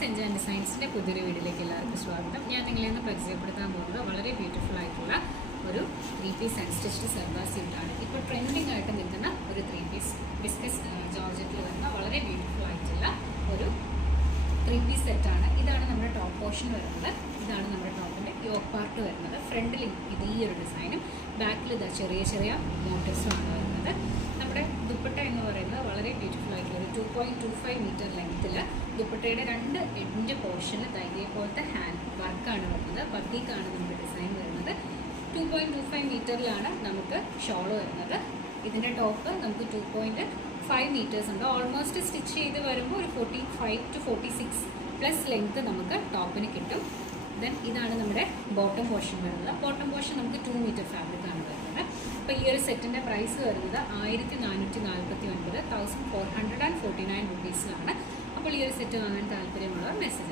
സെഞ്ച് and ഡിസൈൻസിൻ്റെ പുതിയൊരു വീഡിയോയിലേക്ക് എല്ലാവർക്കും സ്വാഗതം. ഞാൻ നിങ്ങളെ ഒന്ന് പരിചയപ്പെടുത്താൻ പോകുന്നത് വളരെ ബ്യൂട്ടിഫുൾ ആയിട്ടുള്ള ഒരു 3 പീസ് അൺസ്റ്റിച്ച്ഡ് സൽവാർ സ്യൂട്ടാണ്. ഇപ്പോൾ ട്രെൻഡിങ് ആയിട്ട് നിൽക്കുന്ന ഒരു 3 പീസ് ബിസ്ക്കസ് ജോർജറ്റിൽ വരുന്ന വളരെ ബ്യൂട്ടിഫുൾ ആയിട്ടുള്ള ഒരു 3 പീസ് സെറ്റാണ്. ഇതാണ് നമ്മുടെ ടോപ്പ് പോർഷൻ വരുന്നത്. ഇതാണ് നമ്മുടെ ടോപ്പിൻ്റെ യോക്ക് പാർട്ട് വരുന്നത്. ഫ്രണ്ടിൽ ഇത് ഈ ഒരു ഡിസൈനും ബാക്കിൽ ഇതാ ചെറിയ ചെറിയ മോട്ടീവ്സുമാണ് വരുന്നത്. നമ്മുടെ ദുപ്പട്ട എന്ന് പറയുന്നത് വളരെ ബ്യൂട്ടിഫുൾ ആയിട്ടുള്ള ഒരു 2.25 മീറ്റർ ലെങ്ത്തിൽ ദുപ്പട്ടയുടെ 2 എൻഡ് പോർഷനിൽ ഇതേപോലത്തെ ഹാൻഡ് വർക്കാണ് വരുന്നത്. ബത്തിക്കാണ് നമ്മുടെ ഡിസൈൻ വരുന്നത്. 2.25 മീറ്ററിലാണ് നമുക്ക് ഷോൾ വരുന്നത്. ഇതിൻ്റെ ടോപ്പ് നമുക്ക് 2.5 മീറ്റേഴ്സ് ഉണ്ട്. ഓൾമോസ്റ്റ് സ്റ്റിച്ച് ചെയ്ത് വരുമ്പോൾ ഒരു 45 to 46 പ്ലസ് ലെങ്ത്ത് നമുക്ക് ടോപ്പിന് കിട്ടും. ദെൻ ഇതാണ് നമ്മുടെ ബോട്ടം പോർഷൻ വരുന്നത്. ബോട്ടം പോർഷൻ നമുക്ക് 2 മീറ്റർ ഫാബ്രിക്കാണ് വരുന്നത്. അപ്പോൾ ഈ ഒരു സെറ്റിൻ്റെ പ്രൈസ് വരുന്നത് 1449 1449 rupees അപ്പോൾ ഈ ഒരു സെറ്റ് വാങ്ങാൻ താല്പര്യമുള്ളവർ മെസ്സേജ്